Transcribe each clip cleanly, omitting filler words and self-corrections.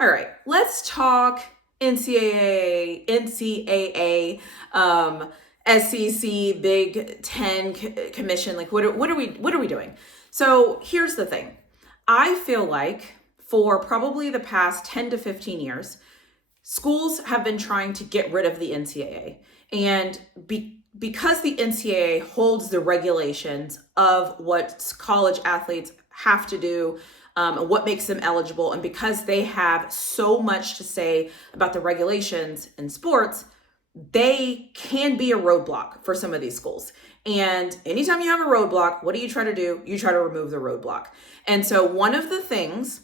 All right, let's talk NCAA, SEC, Big Ten Commission. Like, what are we doing? So here's the thing. I feel like for probably the past 10 to 15 years, schools have been trying to get rid of the NCAA. And because the NCAA holds the regulations of what college athletes have to do, what makes them eligible, and because they have so much to say about the regulations in sports, they can be a roadblock for some of these schools. And anytime you have a roadblock, what do you try to do? You try to remove the roadblock. And so one of the things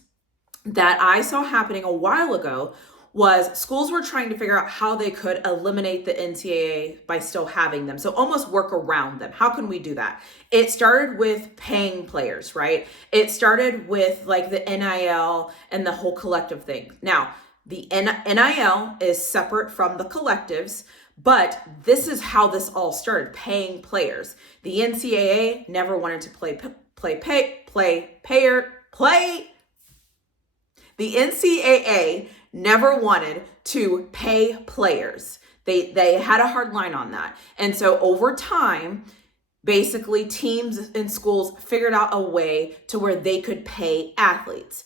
that I saw happening a while ago was schools were trying to figure out how they could eliminate the NCAA by still having them. So almost work around them. How can we do that? It started with paying players, right? It started with like the NIL and the whole collective thing. Now, the NIL is separate from the collectives, but this is how this all started, paying players. The NCAA never wanted to the NCAA never wanted to pay players. They had a hard line on that. And so over time, basically teams and schools figured out a way to where they could pay athletes.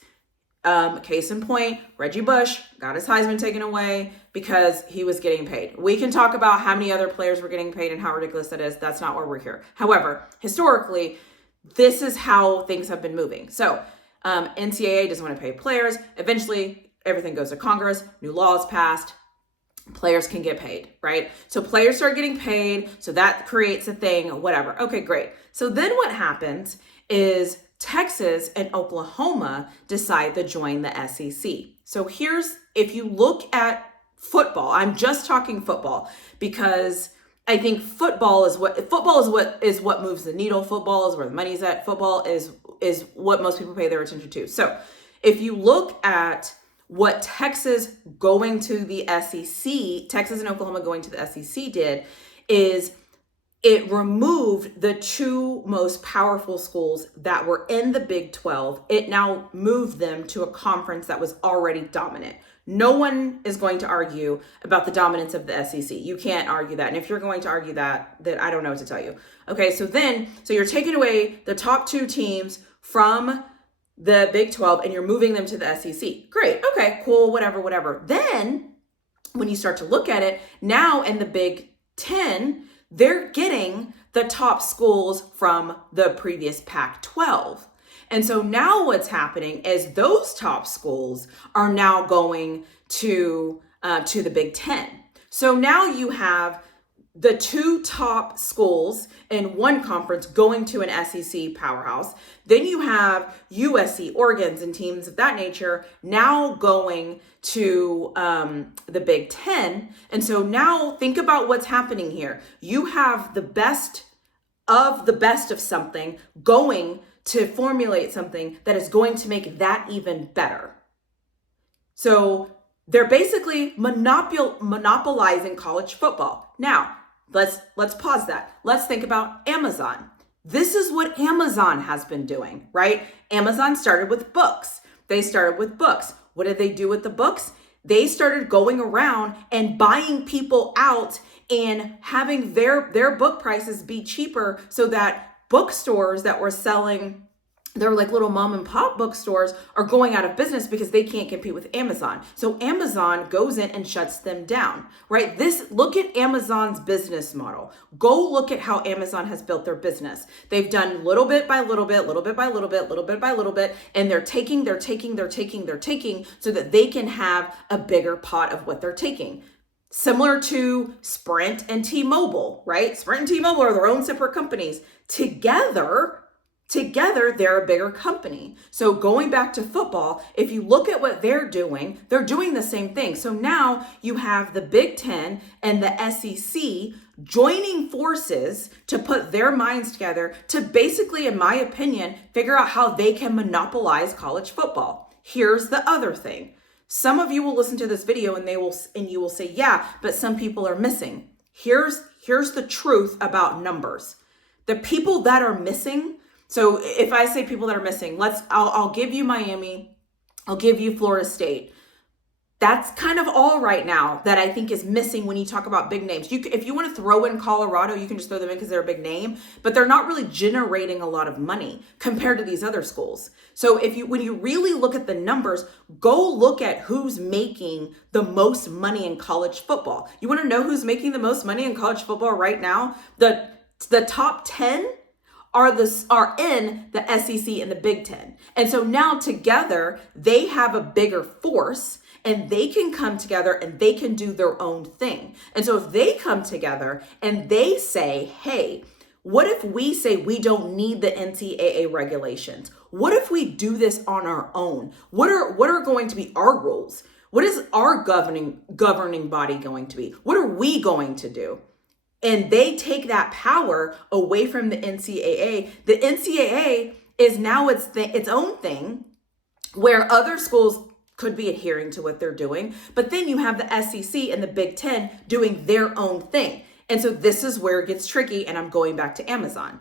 Case in point, Reggie Bush got his Heisman taken away because he was getting paid. We can talk about how many other players were getting paid and how ridiculous that is. That's not why we're here. However, historically, this is how things have been moving. So NCAA doesn't want to pay players. Eventually, everything goes to Congress. New laws passed. Players can get paid, right? So players start getting paid. So that creates a thing, whatever. Okay, great. So then what happens is Texas and Oklahoma decide to join the SEC. So if you look at football, I'm just talking football because I think football is what moves the needle. Football is where the money's at. Football is what most people pay their attention to. So if you look at what Texas going to the SEC, Texas and Oklahoma going to the SEC did is it removed the two most powerful schools that were in the Big 12. It now moved them to a conference that was already dominant. No one is going to argue about the dominance of the SEC. You can't argue that. And if you're going to argue that, then I don't know what to tell you. Okay, so you're taking away the top two teams from the Big 12 and you're moving them to the SEC. Great. Okay, cool, whatever. Then when you start to look at it, now in the Big 10, they're getting the top schools from the previous Pac-12. And so now what's happening is those top schools are now going to the Big 10. So now you have the two top schools in one conference going to an SEC powerhouse. Then you have USC, Oregon's, and teams of that nature now going to the Big 10. And so now think about what's happening here. You have the best of something going to formulate something that is going to make that even better. So they're basically monopolizing college football. Now, let's pause that. Let's think about Amazon. This is what Amazon has been doing, right? Amazon started with books. They started with books. What did they do with the books? They started going around and buying people out and having their book prices be cheaper so that bookstores that were selling, they're like little mom and pop bookstores, are going out of business because they can't compete with Amazon. So Amazon goes in and shuts them down, right? Look at Amazon's business model. Go look at how Amazon has built their business. They've done little bit by little bit, and they're taking so that they can have a bigger pot of what they're taking. Similar to Sprint and T-Mobile, right? Sprint and T-Mobile are their own separate companies. Together, they're a bigger company. So going back to football, if you look at what they're doing the same thing. So now you have the Big 10 and the SEC joining forces to put their minds together to basically, in my opinion, figure out how they can monopolize college football. Here's the other thing. Some of you will listen to this video and you will say, yeah, but some people are missing. Here's the truth about numbers. The people that are missing. So if I say people that are missing, I'll give you Miami, I'll give you Florida State, That's kind of all right now that I think is missing when you talk about big names. If you want to throw in Colorado, you can just throw them in because they're a big name, but they're not really generating a lot of money compared to these other schools. So when you really look at the numbers, go look at who's making the most money in college football. You want to know who's making the most money in college football right now? The top 10 are in the SEC and the Big Ten. And so now together, they have a bigger force and they can come together and they can do their own thing. And so if they come together and they say, hey, what if we say we don't need the NCAA regulations? What if we do this on our own? What are going to be our rules? What is our governing body going to be? What are we going to do? And they take that power away from the NCAA. The NCAA is now its own thing where other schools could be adhering to what they're doing. But then you have the SEC and the Big Ten doing their own thing. And so this is where it gets tricky. And I'm going back to Amazon.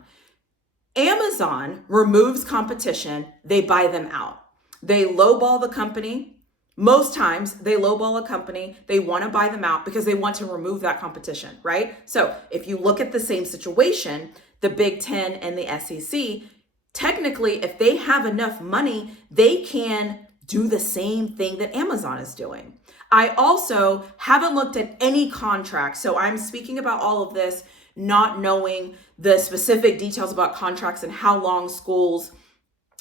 Amazon removes competition. They buy them out. They lowball the company. Most times they lowball a company, they want to buy them out because they want to remove that competition, right? So if you look at the same situation, the Big Ten and the SEC, technically, if they have enough money, they can do the same thing that Amazon is doing. I also haven't looked at any contracts. So I'm speaking about all of this, not knowing the specific details about contracts and how long schools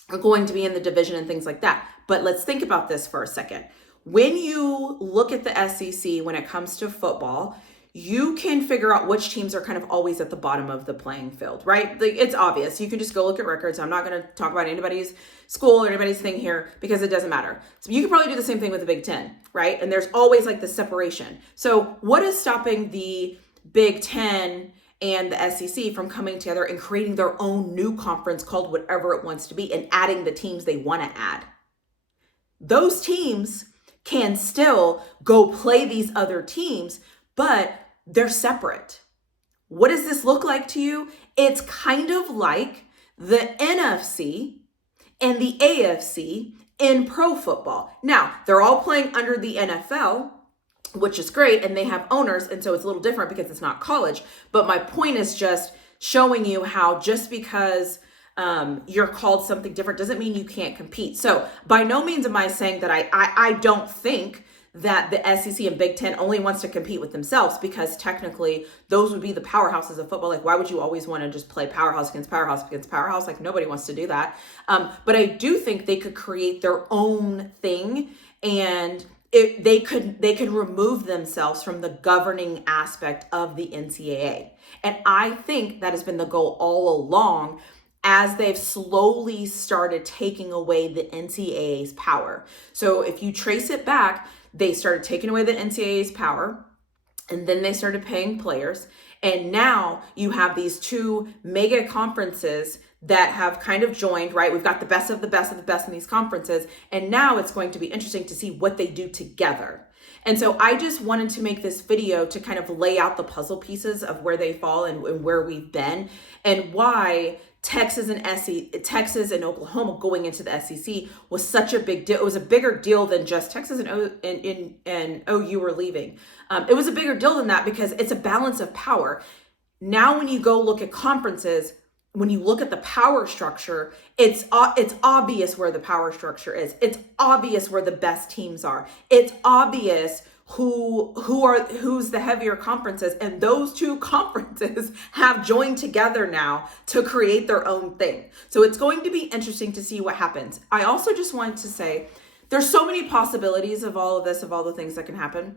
are going to be in the division and things like that. But let's think about this for a second. When you look at the SEC, when it comes to football, you can figure out which teams are kind of always at the bottom of the playing field, right? Like, it's obvious. You can just go look at records. I'm not going to talk about anybody's school or anybody's thing here because it doesn't matter. So you can probably do the same thing with the Big Ten, right? And there's always like the separation. So what is stopping the Big Ten and the SEC from coming together and creating their own new conference called whatever it wants to be and adding the teams they want to add? Those teams can still go play these other teams, but they're separate. What does this look like to you? It's kind of like the NFC and the AFC in pro football. Now, they're all playing under the NFL, which is great, and they have owners, and so it's a little different because it's not college. But my point is just showing you how just because you're called something different doesn't mean you can't compete. So by no means am I saying that I don't think that the SEC and Big Ten only wants to compete with themselves, because technically those would be the powerhouses of football. Like, why would you always want to just play powerhouse against powerhouse against powerhouse? Like, nobody wants to do that. But I do think they could create their own thing, and they could remove themselves from the governing aspect of the NCAA. And I think that has been the goal all along, as they've slowly started taking away the NCAA's power. So if you trace it back, they started taking away the NCAA's power, and then they started paying players. And now you have these two mega conferences that have kind of joined, right? We've got the best of the best of the best in these conferences. And now it's going to be interesting to see what they do together. And so I just wanted to make this video to kind of lay out the puzzle pieces of where they fall and where we've been, and why Texas and Oklahoma going into the SEC was such a big deal. It was a bigger deal than just Texas and OU were leaving. It was a bigger deal than that because it's a balance of power. Now, when you go look at conferences, when you look at the power structure, it's obvious where the power structure is. It's obvious where the best teams are. It's obvious who's the heavier conferences, and those two conferences have joined together now to create their own thing. So it's going to be interesting to see what happens. I also just want to say there's so many possibilities of all of this, of all the things that can happen.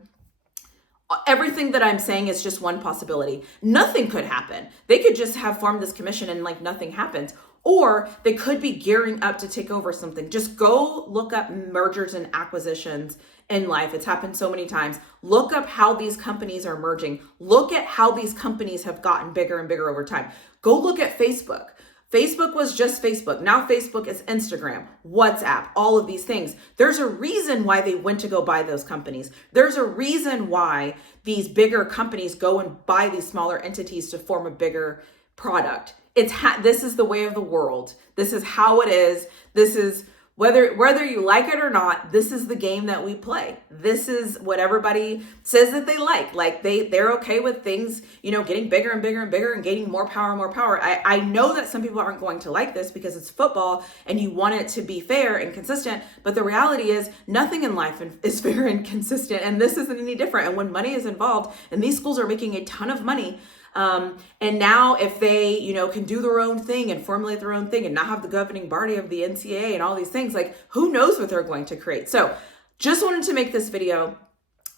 Everything that I'm saying is just one possibility. Nothing could happen. They could just have formed this commission and like nothing happens. Or they could be gearing up to take over something. Just go look up mergers and acquisitions in life. It's happened so many times. Look up how these companies are merging. Look at how these companies have gotten bigger and bigger over time. Go look at Facebook. Facebook was just Facebook. Now Facebook is Instagram, WhatsApp, all of these things. There's a reason why they went to go buy those companies. There's a reason why these bigger companies go and buy these smaller entities to form a bigger product. This is the way of the world. This is how it is. This is Whether you like it or not, this is the game that we play. This is what everybody says that they like. Like they're okay with things, getting bigger and bigger and bigger and gaining more power and more power. I know that some people aren't going to like this because it's football and you want it to be fair and consistent, but the reality is nothing in life is fair and consistent, and this isn't any different. And when money is involved, and these schools are making a ton of money, and now if they, can do their own thing and formulate their own thing and not have the governing body of the NCAA and all these things, like who knows what they're going to create. So just wanted to make this video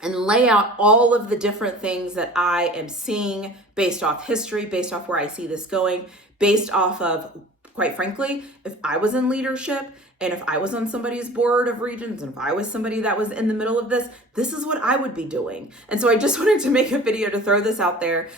and lay out all of the different things that I am seeing based off history, based off where I see this going, based off of, quite frankly, if I was in leadership and if I was on somebody's board of regents and if I was somebody that was in the middle of this is what I would be doing. And so I just wanted to make a video to throw this out there,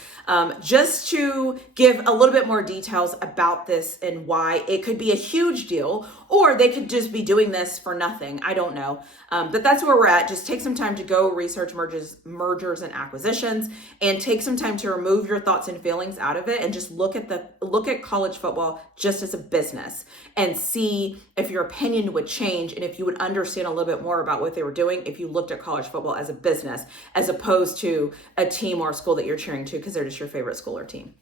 just to give a little bit more details about this and why it could be a huge deal, or they could just be doing this for nothing. I don't know. But that's where we're at. Just take some time to go research mergers and acquisitions, and take some time to remove your thoughts and feelings out of it and just look at college football just as a business and see if your opinion would change and if you would understand a little bit more about what they were doing if you looked at college football as a business as opposed to a team or a school that you're cheering to because they're just your favorite school or team.